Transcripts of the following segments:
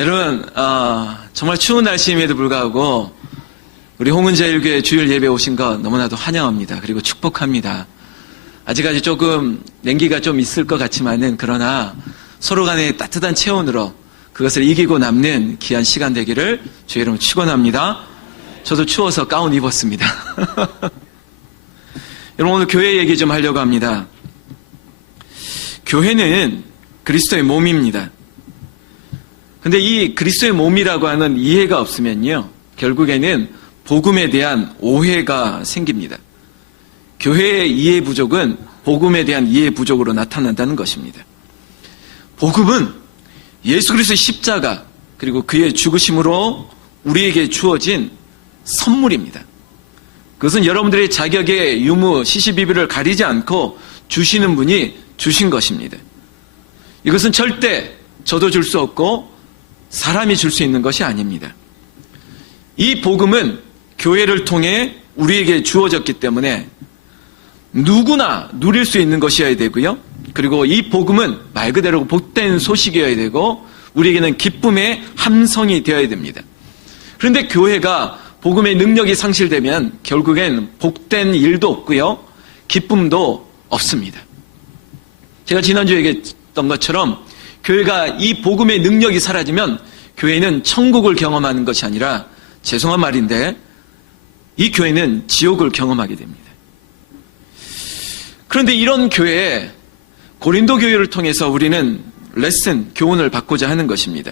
여러분, 정말 추운 날씨임에도 불구하고 우리 홍은제일교회 주일 예배 오신 거 너무나도 환영합니다. 그리고 축복합니다. 아직까지 조금 냉기가 좀 있을 것 같지만은 그러나 서로 간의 따뜻한 체온으로 그것을 이기고 남는 귀한 시간 되기를 주의 이름으로 축원합니다. 저도 추워서 가운 입었습니다. 여러분, 오늘 교회 얘기 좀 하려고 합니다. 교회는 그리스도의 몸입니다. 근데 이 그리스도의 몸이라고 하는 이해가 없으면요, 결국에는 복음에 대한 오해가 생깁니다. 교회의 이해 부족은 복음에 대한 이해 부족으로 나타난다는 것입니다. 복음은 예수 그리스도의 십자가 그리고 그의 죽으심으로 우리에게 주어진 선물입니다. 그것은 여러분들의 자격의 유무, 시시비비를 가리지 않고 주시는 분이 주신 것입니다. 이것은 절대 저도 줄 수 없고 사람이 줄 수 있는 것이 아닙니다. 이 복음은 교회를 통해 우리에게 주어졌기 때문에 누구나 누릴 수 있는 것이어야 되고요. 그리고 이 복음은 말 그대로 복된 소식이어야 되고 우리에게는 기쁨의 함성이 되어야 됩니다. 그런데 교회가 복음의 능력이 상실되면 결국엔 복된 일도 없고요, 기쁨도 없습니다. 제가 지난주에 얘기했던 것처럼 교회가 이 복음의 능력이 사라지면 교회는 천국을 경험하는 것이 아니라, 죄송한 말인데, 이 교회는 지옥을 경험하게 됩니다. 그런데 이런 교회에 고린도 교회를 통해서 우리는 레슨, 교훈을 받고자 하는 것입니다.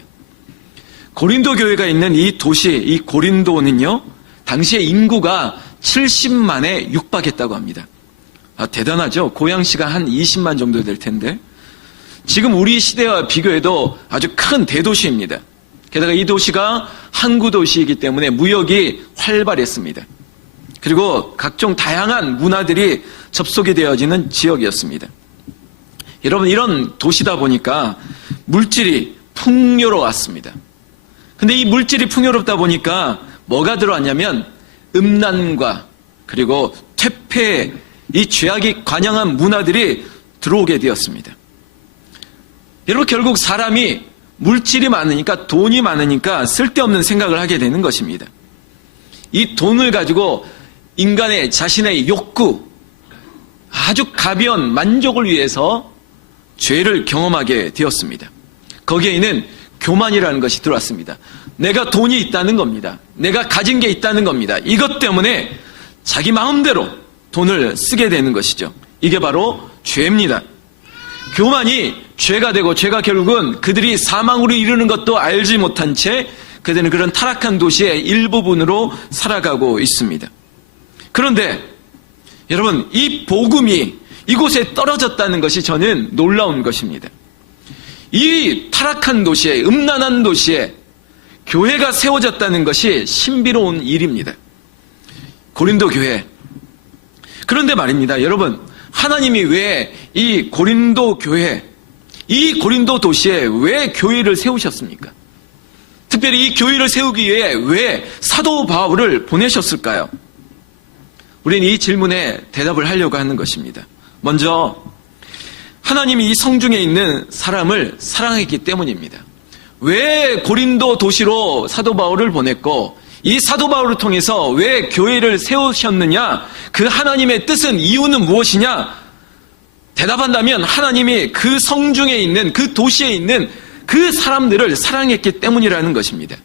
고린도 교회가 있는 이 도시, 이 고린도는요, 당시에 인구가 70만에 육박했다고 합니다. 대단하죠? 고양시가 한 20만 정도 될 텐데, 지금 우리 시대와 비교해도 아주 큰 대도시입니다. 게다가 이 도시가 항구 도시이기 때문에 무역이 활발했습니다. 그리고 각종 다양한 문화들이 접속이 되어지는 지역이었습니다. 여러분, 이런 도시다 보니까 물질이 풍요로웠습니다. 근데 이 물질이 풍요롭다 보니까 뭐가 들어왔냐면 음란과 그리고 퇴폐, 이 죄악이 관영한 문화들이 들어오게 되었습니다. 여러분, 결국 사람이 물질이 많으니까, 돈이 많으니까 쓸데없는 생각을 하게 되는 것입니다. 이 돈을 가지고 인간의 자신의 욕구, 아주 가벼운 만족을 위해서 죄를 경험하게 되었습니다. 거기에는 교만이라는 것이 들어왔습니다. 내가 돈이 있다는 겁니다. 내가 가진 게 있다는 겁니다. 이것 때문에 자기 마음대로 돈을 쓰게 되는 것이죠. 이게 바로 죄입니다. 교만이 죄가 되고, 죄가 결국은 그들이 사망으로 이르는 것도 알지 못한 채 그들은 그런 타락한 도시의 일부분으로 살아가고 있습니다. 그런데 여러분, 이 복음이 이곳에 떨어졌다는 것이 저는 놀라운 것입니다. 이 타락한 도시에, 음란한 도시에 교회가 세워졌다는 것이 신비로운 일입니다. 고린도 교회. 그런데 말입니다, 여러분, 하나님이 왜 이 고린도 교회, 이 고린도 도시에 왜 교회를 세우셨습니까? 특별히 이 교회를 세우기 위해 왜 사도 바울을 보내셨을까요? 우리는 이 질문에 대답을 하려고 하는 것입니다. 먼저, 하나님이 이 성중에 있는 사람을 사랑했기 때문입니다. 왜 고린도 도시로 사도 바울을 보냈고, 이 사도 바울을 통해서 왜 교회를 세우셨느냐? 그 하나님의 뜻은, 이유는 무엇이냐? 대답한다면 하나님이 그 성중에 있는, 그 도시에 있는 그 사람들을 사랑했기 때문이라는 것입니다.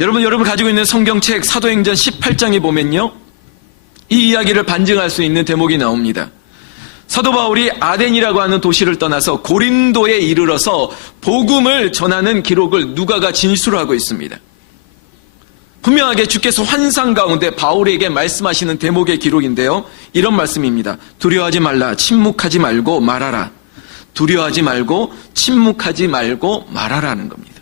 여러분 가지고 있는 성경책 사도행전 18장에 보면요, 이 이야기를 반증할 수 있는 대목이 나옵니다. 사도 바울이 아덴이라고 하는 도시를 떠나서 고린도에 이르러서 복음을 전하는 기록을 누가가 진술하고 있습니다. 분명하게 주께서 환상 가운데 바울에게 말씀하시는 대목의 기록인데요, 이런 말씀입니다. 두려워하지 말라, 침묵하지 말고 말하라. 두려워하지 말고 침묵하지 말고 말하라는 겁니다.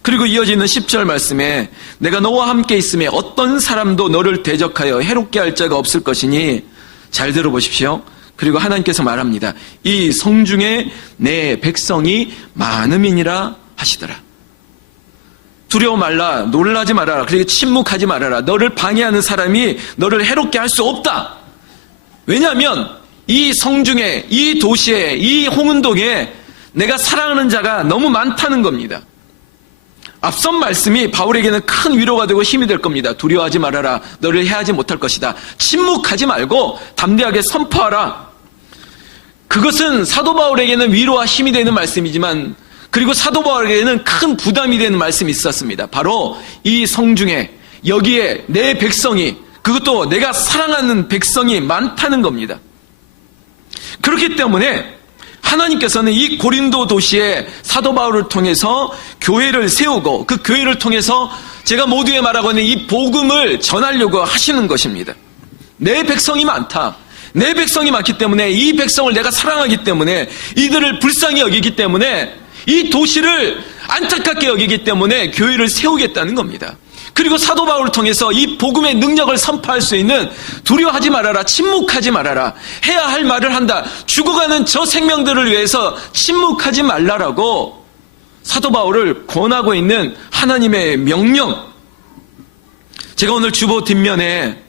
그리고 이어지는 10절 말씀에 내가 너와 함께 있음에 어떤 사람도 너를 대적하여 해롭게 할 자가 없을 것이니, 잘 들어보십시오. 그리고 하나님께서 말합니다. 이 성중에 내 백성이 많음이니라 하시더라. 두려워 말라, 놀라지 말아라, 그리고 침묵하지 말아라. 너를 방해하는 사람이 너를 해롭게 할 수 없다. 왜냐하면 이 성중에, 이 도시에, 이 홍은동에 내가 사랑하는 자가 너무 많다는 겁니다. 앞선 말씀이 바울에게는 큰 위로가 되고 힘이 될 겁니다. 두려워하지 말아라. 너를 해하지 못할 것이다. 침묵하지 말고 담대하게 선포하라. 그것은 사도 바울에게는 위로와 힘이 되는 말씀이지만, 그리고 사도 바울에게는 큰 부담이 되는 말씀이 있었습니다. 바로 이 성중에, 여기에 내 백성이, 그것도 내가 사랑하는 백성이 많다는 겁니다. 그렇기 때문에 하나님께서는 이 고린도 도시에 사도 바울을 통해서 교회를 세우고, 그 교회를 통해서 제가 모두에 말하고 있는 이 복음을 전하려고 하시는 것입니다. 내 백성이 많다. 내 백성이 많기 때문에, 이 백성을 내가 사랑하기 때문에, 이들을 불쌍히 여기기 때문에, 이 도시를 안타깝게 여기기 때문에 교회를 세우겠다는 겁니다. 그리고 사도 바울을 통해서 이 복음의 능력을 선포할 수 있는, 두려워하지 말아라, 침묵하지 말아라, 해야 할 말을 한다. 죽어가는 저 생명들을 위해서 침묵하지 말라라고 사도 바울을 권하고 있는 하나님의 명령. 제가 오늘 주보 뒷면에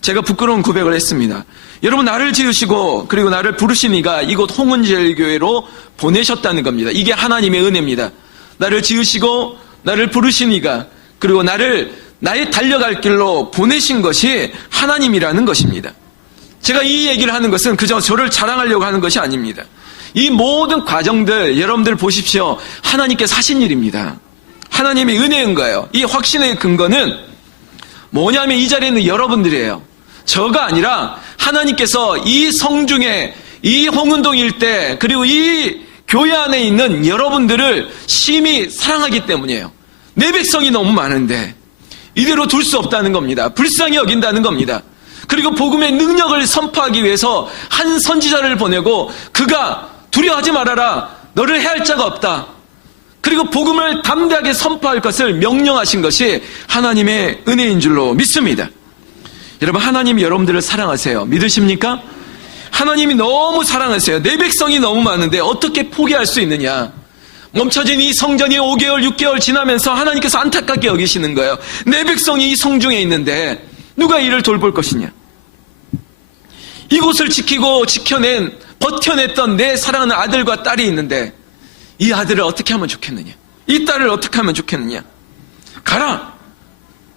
제가 부끄러운 고백을 했습니다. 여러분, 나를 지으시고 그리고 나를 부르신 이가 이곳 홍은제일교회로 보내셨다는 겁니다. 이게 하나님의 은혜입니다. 나를 지으시고 나를 부르신 이가, 그리고 나의 달려갈 길로 보내신 것이 하나님이라는 것입니다. 제가 이 얘기를 하는 것은 그저 저를 자랑하려고 하는 것이 아닙니다. 이 모든 과정들 여러분들 보십시오. 하나님께서 하신 일입니다. 하나님의 은혜인 거예요. 이 확신의 근거는 뭐냐면 이 자리에 있는 여러분들이에요. 저가 아니라 하나님께서 이 성중에, 이 홍은동 일대, 그리고 이 교회 안에 있는 여러분들을 심히 사랑하기 때문이에요. 내 백성이 너무 많은데 이대로 둘 수 없다는 겁니다. 불쌍히 여긴다는 겁니다. 그리고 복음의 능력을 선포하기 위해서 한 선지자를 보내고, 그가 두려워하지 말아라, 너를 해할 자가 없다, 그리고 복음을 담대하게 선포할 것을 명령하신 것이 하나님의 은혜인 줄로 믿습니다. 여러분, 하나님이 여러분들을 사랑하세요. 믿으십니까? 하나님이 너무 사랑하세요. 내 백성이 너무 많은데 어떻게 포기할 수 있느냐. 멈춰진 이 성전이 5개월, 6개월 지나면서 하나님께서 안타깝게 여기시는 거예요. 내 백성이 이 성중에 있는데 누가 이를 돌볼 것이냐. 이곳을 지키고 버텨냈던 내 사랑하는 아들과 딸이 있는데 이 아들을 어떻게 하면 좋겠느냐. 이 딸을 어떻게 하면 좋겠느냐.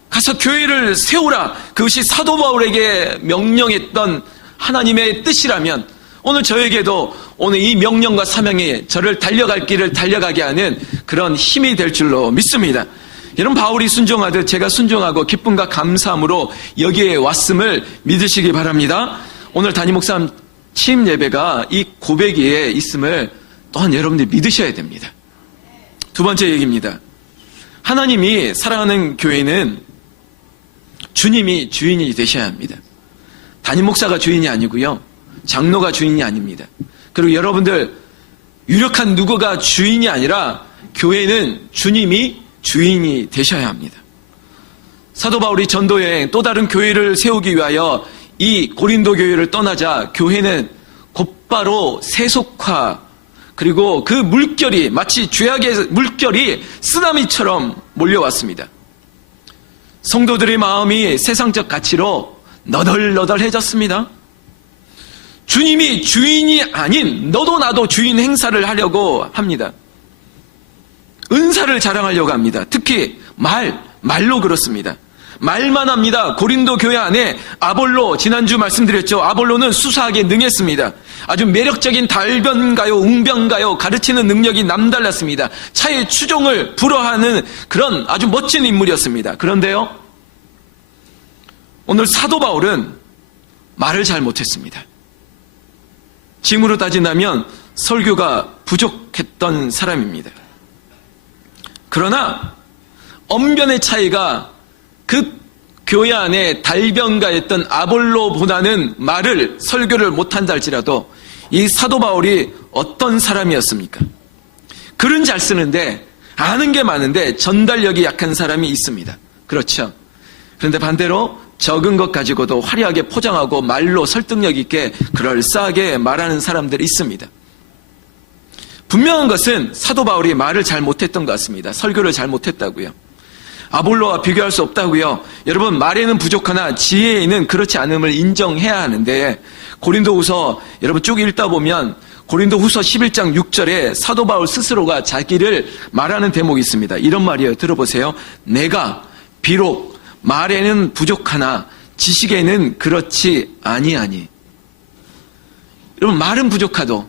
가서 교회를 세우라. 그것이 사도 바울에게 명령했던 하나님의 뜻이라면, 오늘 저에게도 오늘 이 명령과 사명이 저를 달려갈 길을 달려가게 하는 그런 힘이 될 줄로 믿습니다. 여러분, 바울이 순종하듯 제가 순종하고 기쁨과 감사함으로 여기에 왔음을 믿으시기 바랍니다. 오늘 담임 목사 취임 예배가 이 고백에 있음을 또한 여러분들이 믿으셔야 됩니다. 두 번째 얘기입니다. 하나님이 사랑하는 교회는 주님이 주인이 되셔야 합니다. 담임 목사가 주인이 아니고요, 장로가 주인이 아닙니다. 그리고 여러분들 유력한 누구가 주인이 아니라 교회는 주님이 주인이 되셔야 합니다. 사도 바울이 전도여행, 또 다른 교회를 세우기 위하여 이 고린도 교회를 떠나자 교회는 곧바로 세속화, 그리고 그 물결이 마치 죄악의 물결이 쓰나미처럼 몰려왔습니다. 성도들의 마음이 세상적 가치로 너덜너덜해졌습니다. 주님이 주인이 아닌 너도 나도 주인 행사를 하려고 합니다. 은사를 자랑하려고 합니다. 특히 말로 그렇습니다. 말만 합니다. 고린도 교회 안에 아볼로, 지난주 말씀드렸죠. 아볼로는 수사하기에 능했습니다. 아주 매력적인 달변가요, 웅변가요, 가르치는 능력이 남달랐습니다. 차의 추종을 불허하는 그런 아주 멋진 인물이었습니다. 그런데요, 오늘 사도 바울은 말을 잘 못했습니다. 지금으로 따진다면 설교가 부족했던 사람입니다. 그러나 언변의 차이가 그 교회 안에 달변가였던 아볼로보다는 설교를 못한다 할지라도 이 사도 바울이 어떤 사람이었습니까? 글은 잘 쓰는데 아는 게 많은데 전달력이 약한 사람이 있습니다. 그렇죠. 그런데 반대로 적은 것 가지고도 화려하게 포장하고 말로 설득력 있게 그럴싸하게 말하는 사람들이 있습니다. 분명한 것은 사도 바울이 말을 잘 못했던 것 같습니다. 설교를 잘 못했다고요. 아볼로와 비교할 수 없다고요. 여러분, 말에는 부족하나 지혜에는 그렇지 않음을 인정해야 하는데, 고린도후서 여러분 쭉 읽다 보면 고린도후서 11장 6절에 사도 바울 스스로가 자기를 말하는 대목이 있습니다. 이런 말이에요. 들어보세요. 내가 비록 말에는 부족하나 지식에는 그렇지 아니하니. 여러분, 말은 부족하도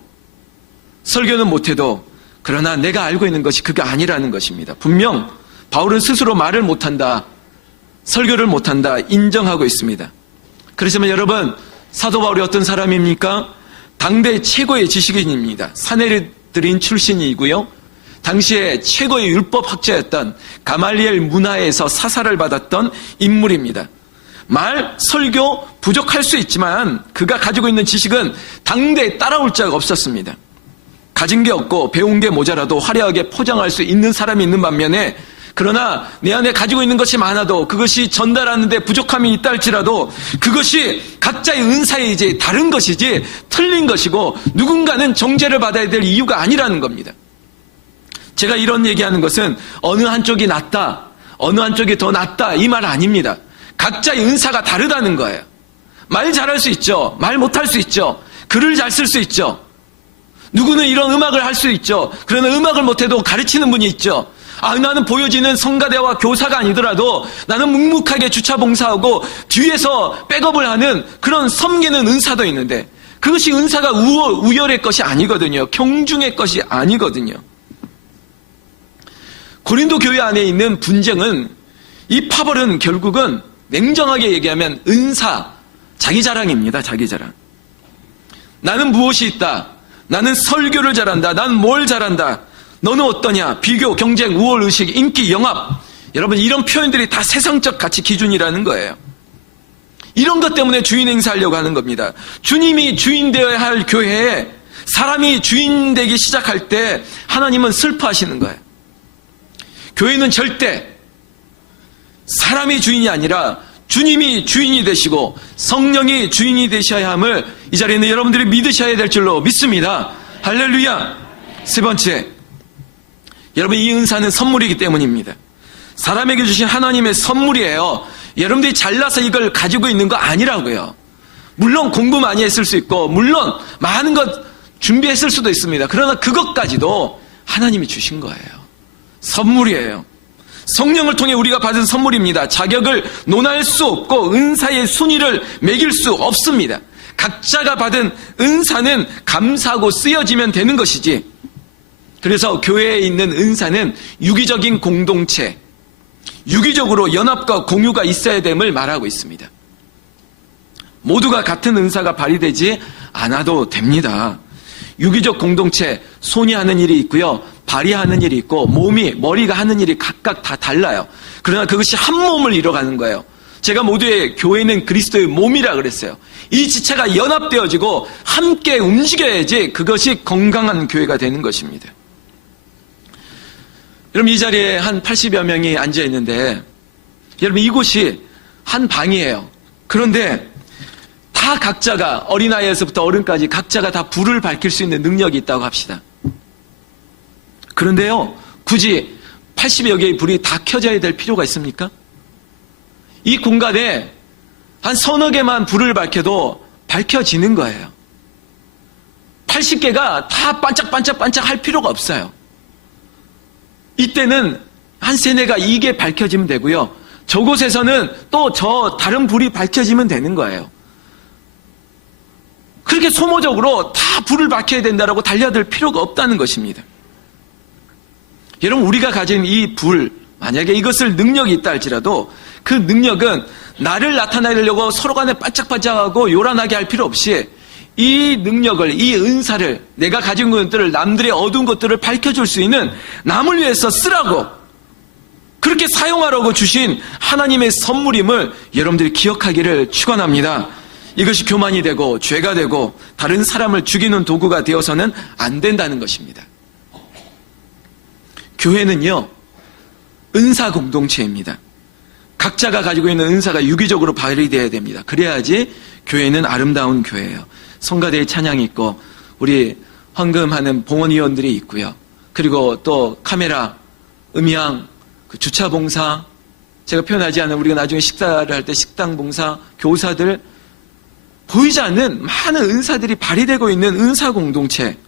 설교는 못해도 그러나 내가 알고 있는 것이 그게 아니라는 것입니다. 분명 바울은 스스로 말을 못한다, 설교를 못한다 인정하고 있습니다. 그렇지만 여러분, 사도 바울이 어떤 사람입니까? 당대 최고의 지식인입니다. 사내리들인 출신이고요. 당시에 최고의 율법학자였던 가말리엘 문화에서 사사를 받았던 인물입니다. 말, 설교 부족할 수 있지만 그가 가지고 있는 지식은 당대에 따라올 자가 없었습니다. 가진 게 없고 배운 게 모자라도 화려하게 포장할 수 있는 사람이 있는 반면에, 그러나 내 안에 가지고 있는 것이 많아도 그것이 전달하는데 부족함이 있다 할지라도 그것이 각자의 은사에 이제 다른 것이지 틀린 것이고 누군가는 정죄를 받아야 될 이유가 아니라는 겁니다. 제가 이런 얘기하는 것은 어느 한쪽이 낫다, 어느 한쪽이 더 낫다 이 말 아닙니다. 각자의 은사가 다르다는 거예요. 말 잘할 수 있죠. 말 못할 수 있죠. 글을 잘 쓸 수 있죠. 누구는 이런 음악을 할 수 있죠. 그러나 음악을 못해도 가르치는 분이 있죠. 나는 보여지는 성가대와 교사가 아니더라도 나는 묵묵하게 주차 봉사하고 뒤에서 백업을 하는 그런 섬기는 은사도 있는데, 그것이 은사가 우열의 것이 아니거든요. 경중의 것이 아니거든요. 고린도 교회 안에 있는 분쟁은, 이 파벌은 결국은 냉정하게 얘기하면 은사, 자기 자랑입니다. 자기 자랑. 나는 무엇이 있다. 나는 설교를 잘한다. 나는 뭘 잘한다. 너는 어떠냐? 비교, 경쟁, 우월의식, 인기, 영합. 여러분, 이런 표현들이 다 세상적 가치 기준이라는 거예요. 이런 것 때문에 주인 행사하려고 하는 겁니다. 주님이 주인 되어야 할 교회에 사람이 주인 되기 시작할 때 하나님은 슬퍼하시는 거예요. 교회는 절대 사람이 주인이 아니라 주님이 주인이 되시고 성령이 주인이 되셔야 함을 이 자리에 있는 여러분들이 믿으셔야 될 줄로 믿습니다. 할렐루야. 세 번째, 여러분, 이 은사는 선물이기 때문입니다. 사람에게 주신 하나님의 선물이에요. 여러분들이 잘나서 이걸 가지고 있는 거 아니라고요. 물론 공부 많이 했을 수 있고 물론 많은 것 준비했을 수도 있습니다. 그러나 그것까지도 하나님이 주신 거예요. 선물이에요. 성령을 통해 우리가 받은 선물입니다. 자격을 논할 수 없고 은사의 순위를 매길 수 없습니다. 각자가 받은 은사는 감사하고 쓰여지면 되는 것이지, 그래서 교회에 있는 은사는 유기적인 공동체, 유기적으로 연합과 공유가 있어야 됨을 말하고 있습니다. 모두가 같은 은사가 발휘되지 않아도 됩니다. 유기적 공동체, 손이 하는 일이 있고요, 발휘하는 일이 있고 머리가 하는 일이 각각 다 달라요. 그러나 그것이 한 몸을 이뤄가는 거예요. 제가 모두의 교회는 그리스도의 몸이라 그랬어요. 이 지체가 연합되어지고 함께 움직여야지 그것이 건강한 교회가 되는 것입니다. 여러분, 이 자리에 한 80여 명이 앉아 있는데, 여러분, 이곳이 한 방이에요. 그런데 다 각자가, 어린아이에서부터 어른까지 각자가 다 불을 밝힐 수 있는 능력이 있다고 합시다. 그런데요, 굳이 80여 개의 불이 다 켜져야 될 필요가 있습니까? 이 공간에 한 서너 개만 불을 밝혀도 밝혀지는 거예요. 80개가 다 반짝반짝반짝 할 필요가 없어요. 이때는 한 세네가 이게 밝혀지면 되고요. 저곳에서는 또 저 다른 불이 밝혀지면 되는 거예요. 그렇게 소모적으로 다 불을 밝혀야 된다라고 달려들 필요가 없다는 것입니다. 여러분, 우리가 가진 이 불, 만약에 이것을 능력이 있다 할지라도 그 능력은 나를 나타내려고 서로 간에 반짝반짝하고 요란하게 할 필요 없이 이 능력을, 이 은사를, 내가 가진 것들을, 남들의 어두운 것들을 밝혀줄 수 있는, 남을 위해서 쓰라고, 그렇게 사용하라고 주신 하나님의 선물임을 여러분들이 기억하기를 축원합니다. 이것이 교만이 되고 죄가 되고 다른 사람을 죽이는 도구가 되어서는 안 된다는 것입니다. 교회는요, 은사 공동체입니다. 각자가 가지고 있는 은사가 유기적으로 발휘되어야 됩니다. 그래야지 교회는 아름다운 교회예요. 성가대의 찬양이 있고 우리 헌금하는 봉헌위원들이 있고요. 그리고 또 카메라, 음향, 주차봉사, 제가 표현하지 않은 우리가 나중에 식사를 할 때 식당 봉사, 교사들, 보이지 않는 많은 은사들이 발휘되고 있는 은사 공동체.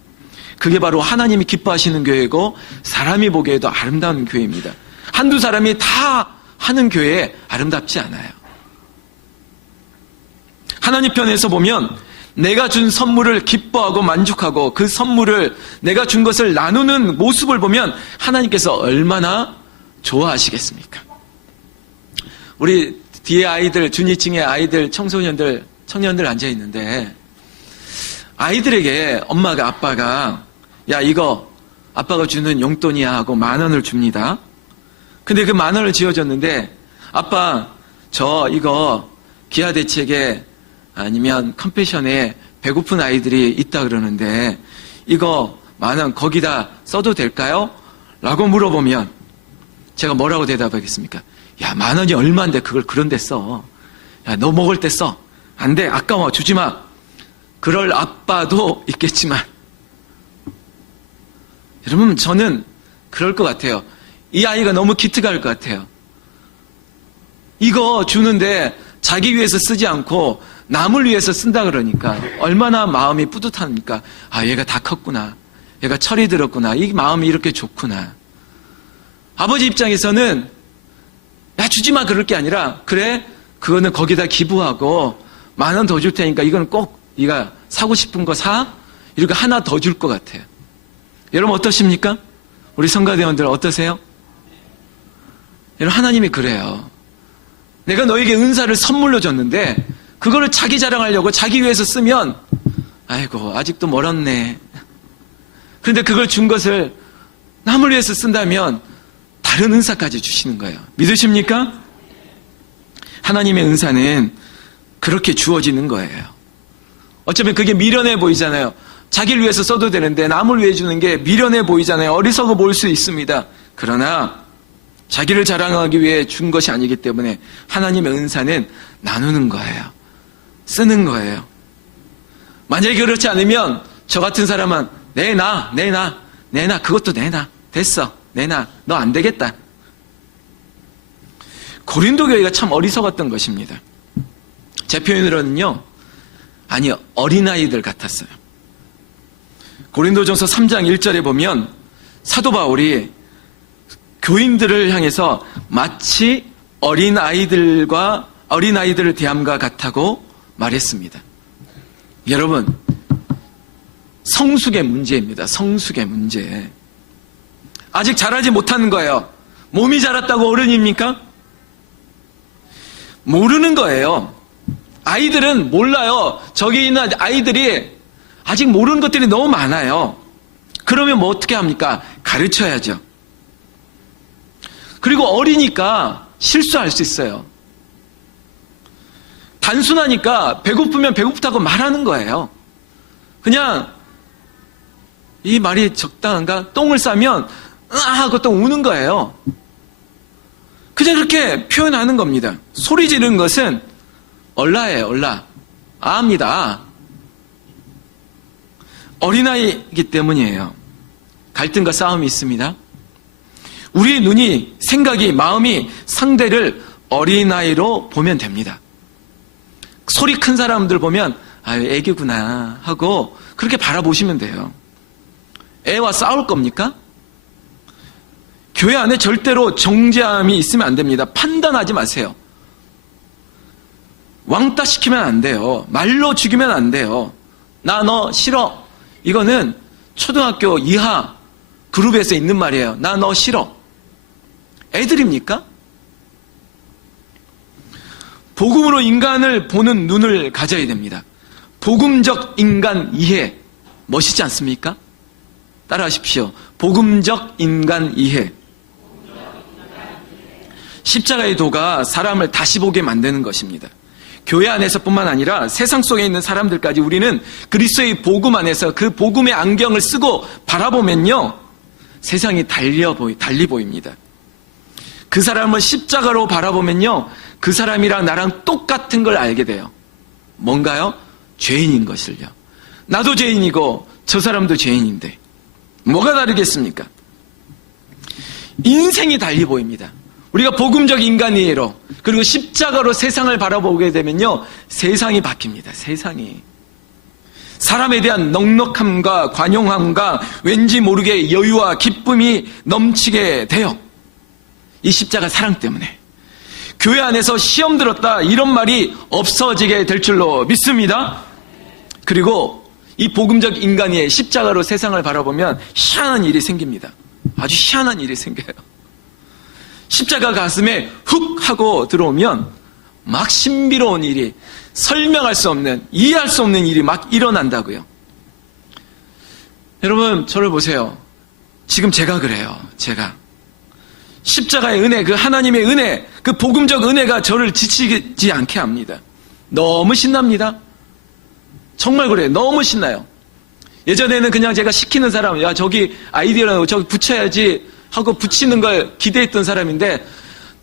그게 바로 하나님이 기뻐하시는 교회고 사람이 보기에도 아름다운 교회입니다. 한두 사람이 다 하는 교회 아름답지 않아요. 하나님 편에서 보면 내가 준 선물을 기뻐하고 만족하고 그 선물을 내가 준 것을 나누는 모습을 보면 하나님께서 얼마나 좋아하시겠습니까? 우리 뒤에 아이들, 준이층의 아이들, 청소년들, 청년들 앉아 있는데 아이들에게 엄마가 아빠가 야 이거 아빠가 주는 용돈이야 하고 10,000원을 줍니다. 근데 그 10,000원을 쥐어줬는데 아빠 저 이거 기아대책에 아니면 컴패션에 배고픈 아이들이 있다 그러는데 이거 10,000원 거기다 써도 될까요? 라고 물어보면 제가 뭐라고 대답하겠습니까? 야 10,000원이 얼마인데 그걸 그런 데 써. 야 너 먹을 때 써. 안 돼 아까워 주지 마. 그럴 아빠도 있겠지만 여러분 저는 그럴 것 같아요. 이 아이가 너무 기특할 것 같아요. 이거 주는데 자기 위해서 쓰지 않고 남을 위해서 쓴다 그러니까 얼마나 마음이 뿌듯합니까? 아 얘가 다 컸구나. 얘가 철이 들었구나. 이 마음이 이렇게 좋구나. 아버지 입장에서는 야 주지 마 그럴 게 아니라 그래 그거는 거기다 기부하고 10,000원 더 줄 테니까 이건 꼭 네가 사고 싶은 거 사? 이렇게 하나 더 줄 것 같아요. 여러분 어떠십니까? 우리 성가대원들 어떠세요? 여러분 하나님이 그래요. 내가 너에게 은사를 선물로 줬는데 그거를 자기 자랑하려고 자기 위해서 쓰면 아이고 아직도 멀었네. 그런데 그걸 준 것을 남을 위해서 쓴다면 다른 은사까지 주시는 거예요. 믿으십니까? 하나님의 은사는 그렇게 주어지는 거예요. 어쩌면 그게 미련해 보이잖아요. 자기를 위해서 써도 되는데 남을 위해 주는 게 미련해 보이잖아요. 어리석어 보일 수 있습니다. 그러나 자기를 자랑하기 위해 준 것이 아니기 때문에 하나님의 은사는 나누는 거예요. 쓰는 거예요. 만약에 그렇지 않으면 저 같은 사람은 내놔 그것도 내놔 됐어 내놔 너 안 되겠다. 고린도 교회가 참 어리석었던 것입니다. 제 표현으로는요 아니요 어린아이들 같았어요. 고린도전서 3장 1절에 보면 사도 바울이 교인들을 향해서 마치 어린아이들을 대함과 같다고 말했습니다. 여러분 성숙의 문제입니다. 성숙의 문제. 아직 자라지 못하는 거예요. 몸이 자랐다고 어른입니까? 모르는 거예요. 아이들은 몰라요. 저기 있는 아이들이 아직 모르는 것들이 너무 많아요. 그러면 뭐 어떻게 합니까? 가르쳐야죠. 그리고 어리니까 실수할 수 있어요. 단순하니까 배고프면 배고프다고 말하는 거예요. 그냥 이 말이 적당한가? 똥을 싸면 하고 또 우는 거예요. 그냥 그렇게 표현하는 겁니다. 소리 지르는 것은 얼라예요. 얼라. 아합니다. 어린아이이기 때문이에요. 갈등과 싸움이 있습니다. 우리의 눈이, 생각이, 마음이 상대를 어린아이로 보면 됩니다. 소리 큰 사람들 보면 아유 애기구나 하고 그렇게 바라보시면 돼요. 애와 싸울 겁니까? 교회 안에 절대로 정죄함이 있으면 안 됩니다. 판단하지 마세요. 왕따 시키면 안 돼요. 말로 죽이면 안 돼요. 나 너 싫어. 이거는 초등학교 이하 그룹에서 있는 말이에요. 나 너 싫어. 애들입니까? 복음으로 인간을 보는 눈을 가져야 됩니다. 복음적 인간 이해. 멋있지 않습니까? 따라하십시오. 복음적 인간 이해. 십자가의 도가 사람을 다시 보게 만드는 것입니다. 교회 안에서뿐만 아니라 세상 속에 있는 사람들까지 우리는 그리스도의 복음 안에서 그 복음의 안경을 쓰고 바라보면요, 세상이 달리 보입니다. 그 사람을 십자가로 바라보면요, 그 사람이랑 나랑 똑같은 걸 알게 돼요. 뭔가요? 죄인인 것을요. 나도 죄인이고 저 사람도 죄인인데 뭐가 다르겠습니까? 인생이 달리 보입니다. 우리가 복음적 인간이로 그리고 십자가로 세상을 바라보게 되면요, 세상이 바뀝니다. 세상이. 사람에 대한 넉넉함과 관용함과 왠지 모르게 여유와 기쁨이 넘치게 돼요. 이 십자가 사랑 때문에. 교회 안에서 시험 들었다 이런 말이 없어지게 될 줄로 믿습니다. 그리고 이 복음적 인간이 십자가로 세상을 바라보면 희한한 일이 생깁니다. 아주 희한한 일이 생겨요. 십자가 가슴에 훅 하고 들어오면 막 신비로운 일이, 설명할 수 없는, 이해할 수 없는 일이 막 일어난다고요. 여러분, 저를 보세요. 지금 제가 그래요. 제가. 십자가의 은혜, 그 하나님의 은혜, 그 복음적 은혜가 저를 지치지 않게 합니다. 너무 신납니다. 정말 그래요. 너무 신나요. 예전에는 그냥 제가 시키는 사람, 야, 저기 아이디어라고 저기 붙여야지 하고 붙이는 걸 기대했던 사람인데,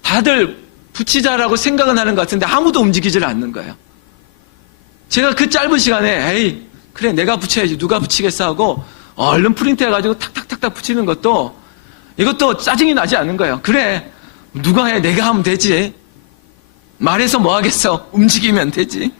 다들 붙이자라고 생각은 하는 것 같은데 아무도 움직이질 않는 거예요. 제가 그 짧은 시간에 에이 그래 내가 붙여야지 누가 붙이겠어 하고 얼른 프린트해가지고 탁탁탁탁 붙이는 것도, 이것도 짜증이 나지 않는 거예요. 그래 누가 해, 내가 하면 되지. 말해서 뭐 하겠어, 움직이면 되지.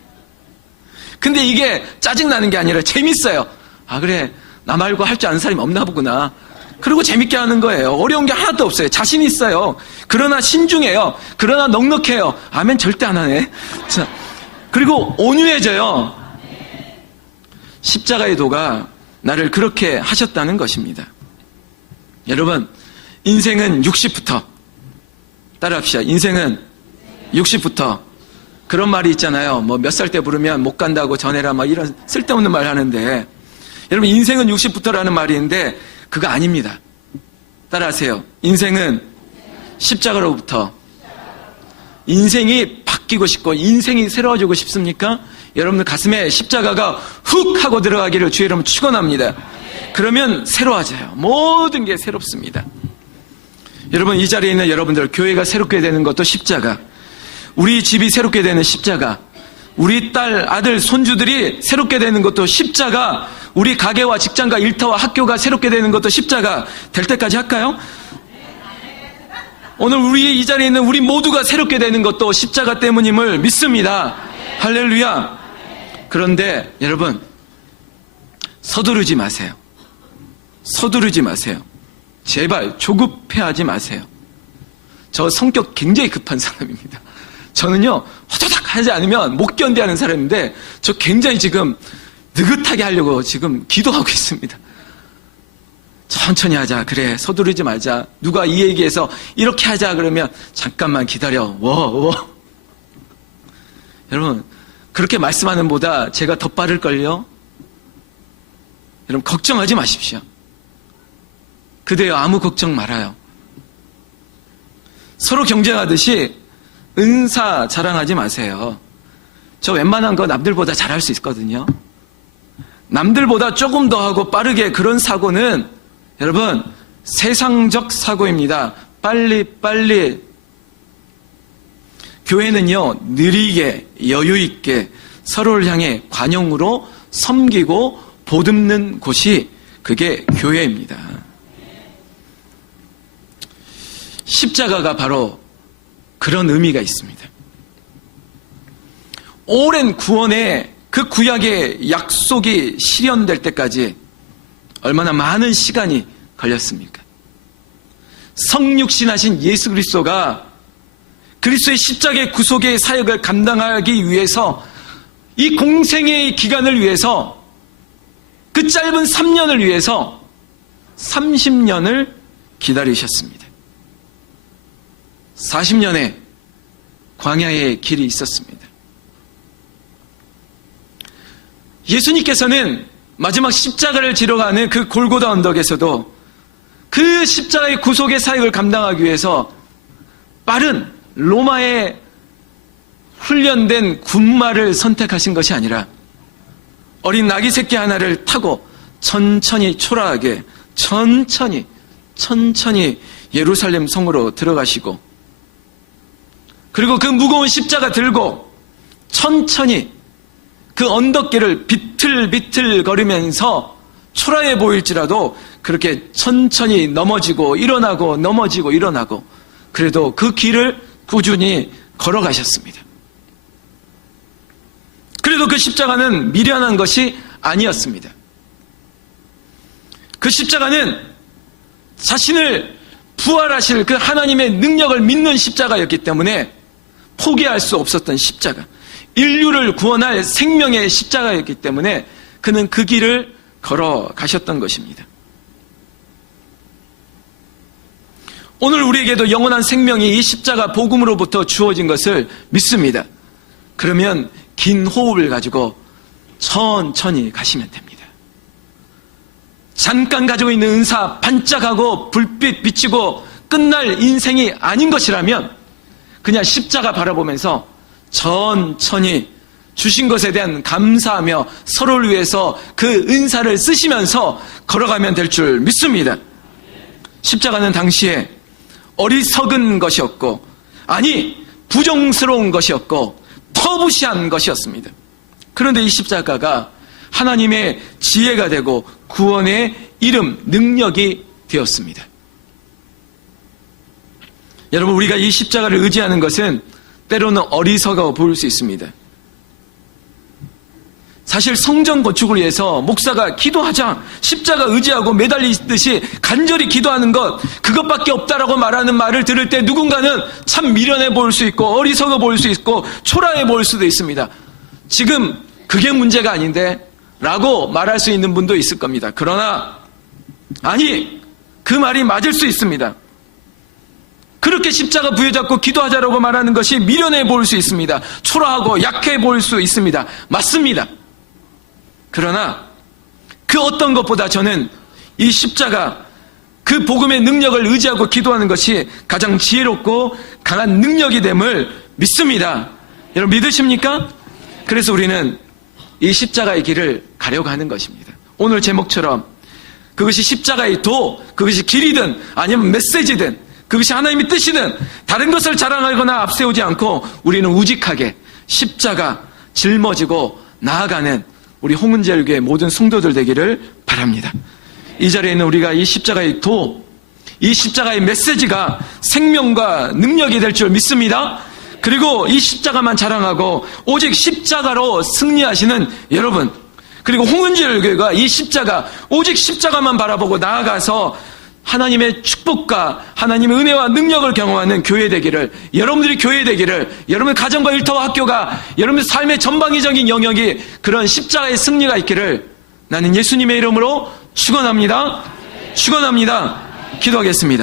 근데 이게 짜증나는 게 아니라 재밌어요. 아 그래 나 말고 할 줄 아는 사람이 없나 보구나. 그리고 재밌게 하는 거예요. 어려운 게 하나도 없어요. 자신 있어요. 그러나 신중해요. 그러나 넉넉해요. 아멘 절대 안 하네. 자, 그리고 온유해져요. 십자가의 도가 나를 그렇게 하셨다는 것입니다. 여러분, 인생은 60부터 따라합시다. 인생은 60부터. 그런 말이 있잖아요. 뭐 몇 살 때 부르면 못 간다고 전해라 막 이런 쓸데없는 말 하는데, 여러분 인생은 60부터라는 말이 있는데 그거 아닙니다. 따라하세요. 인생은 십자가로부터. 인생이 바뀌고 싶고 인생이 새로워지고 싶습니까? 여러분들 가슴에 십자가가 훅 하고 들어가기를 주의 이름으로 축원합니다. 그러면 새로워져요. 모든 게 새롭습니다. 여러분 이 자리에 있는 여러분들, 교회가 새롭게 되는 것도 십자가, 우리 집이 새롭게 되는 십자가, 우리 딸, 아들, 손주들이 새롭게 되는 것도 십자가, 우리 가게와 직장과 일터와 학교가 새롭게 되는 것도 십자가 될 때까지 할까요? 오늘 우리 이 자리에 있는 우리 모두가 새롭게 되는 것도 십자가 때문임을 믿습니다. 할렐루야. 그런데 여러분, 서두르지 마세요. 서두르지 마세요. 제발 조급해하지 마세요. 저 성격 굉장히 급한 사람입니다. 저는요, 호도닥 하지 않으면 못 견디하는 사람인데, 저 굉장히 지금 느긋하게 하려고 지금 기도하고 있습니다. 천천히 하자. 그래, 서두르지 말자. 누가 이 얘기해서 이렇게 하자 그러면 잠깐만 기다려. 여러분, 그렇게 말씀하는 보다 제가 더 빠를걸요? 여러분, 걱정하지 마십시오. 그대여 아무 걱정 말아요. 서로 경쟁하듯이 은사 자랑하지 마세요. 저 웬만한 거 남들보다 잘할 수 있거든요. 남들보다 조금 더 하고 빠르게, 그런 사고는 여러분 세상적 사고입니다. 빨리. 교회는요, 느리게 여유 있게 서로를 향해 관용으로 섬기고 보듬는 곳이, 그게 교회입니다. 십자가가 바로 그런 의미가 있습니다. 오랜 구원의 그 구약의 약속이 실현될 때까지 얼마나 많은 시간이 걸렸습니까? 성육신하신 예수 그리스도가 그리스도의 십자가의 구속의 사역을 감당하기 위해서, 이 공생의 기간을 위해서, 그 짧은 3년을 위해서 30년을 기다리셨습니다. 40년의 광야의 길이 있었습니다. 예수님께서는 마지막 십자가를 지러 가는 그 골고다 언덕에서도 그 십자가의 구속의 사역을 감당하기 위해서 빠른 로마의 훈련된 군마를 선택하신 것이 아니라 어린 나귀 새끼 하나를 타고 천천히 초라하게 천천히 예루살렘 성으로 들어가시고, 그리고 그 무거운 십자가 들고 천천히 그 언덕길을 비틀비틀 걸으면서 초라해 보일지라도 그렇게 천천히 넘어지고 일어나고 넘어지고 일어나고 그래도 그 길을 꾸준히 걸어가셨습니다. 그래도 그 십자가는 미련한 것이 아니었습니다. 그 십자가는 자신을 부활하실 그 하나님의 능력을 믿는 십자가였기 때문에 포기할 수 없었던 십자가, 인류를 구원할 생명의 십자가였기 때문에 그는 그 길을 걸어가셨던 것입니다. 오늘 우리에게도 영원한 생명이 이 십자가 복음으로부터 주어진 것을 믿습니다. 그러면 긴 호흡을 가지고 천천히 가시면 됩니다. 잠깐 가지고 있는 은사 반짝하고 불빛 비치고 끝날 인생이 아닌 것이라면 그냥 십자가 바라보면서 천천히 주신 것에 대한 감사하며 서로를 위해서 그 은사를 쓰시면서 걸어가면 될 줄 믿습니다. 십자가는 당시에 어리석은 것이었고, 아니 부정스러운 것이었고 터부시한 것이었습니다. 그런데 이 십자가가 하나님의 지혜가 되고 구원의 이름, 능력이 되었습니다. 여러분, 우리가 이 십자가를 의지하는 것은 때로는 어리석어 보일 수 있습니다. 사실 성전 건축을 위해서 목사가 기도하자, 십자가 의지하고 매달리듯이 간절히 기도하는 것, 그것밖에 없다라고 말하는 말을 들을 때 누군가는 참 미련해 보일 수 있고 어리석어 보일 수 있고 초라해 보일 수도 있습니다. 지금 그게 문제가 아닌데 라고 말할 수 있는 분도 있을 겁니다. 그러나 아니, 그 말이 맞을 수 있습니다. 그렇게 십자가 부여잡고 기도하자라고 말하는 것이 미련해 보일 수 있습니다. 초라하고 약해 보일 수 있습니다. 맞습니다. 그러나 그 어떤 것보다 저는 이 십자가, 그 복음의 능력을 의지하고 기도하는 것이 가장 지혜롭고 강한 능력이 됨을 믿습니다. 여러분 믿으십니까? 그래서 우리는 이 십자가의 길을 가려고 하는 것입니다. 오늘 제목처럼 그것이 십자가의 도, 그것이 길이든 아니면 메시지든 그것이 하나님의 뜻이든 다른 것을 자랑하거나 앞세우지 않고 우리는 우직하게 십자가 짊어지고 나아가는 우리 홍은제일교회 모든 성도들 되기를 바랍니다. 이 자리에 있는 우리가 이 십자가의 도, 이 십자가의 메시지가 생명과 능력이 될 줄 믿습니다. 그리고 이 십자가만 자랑하고 오직 십자가로 승리하시는 여러분, 그리고 홍은제일교회가 이 십자가, 오직 십자가만 바라보고 나아가서 하나님의 축복과 하나님의 은혜와 능력을 경험하는 교회 되기를, 여러분들이 교회 되기를, 여러분 가정과 일터와 학교가 여러분의 삶의 전방위적인 영역이 그런 십자가의 승리가 있기를 나는 예수님의 이름으로 축원합니다. 축원합니다. 기도하겠습니다.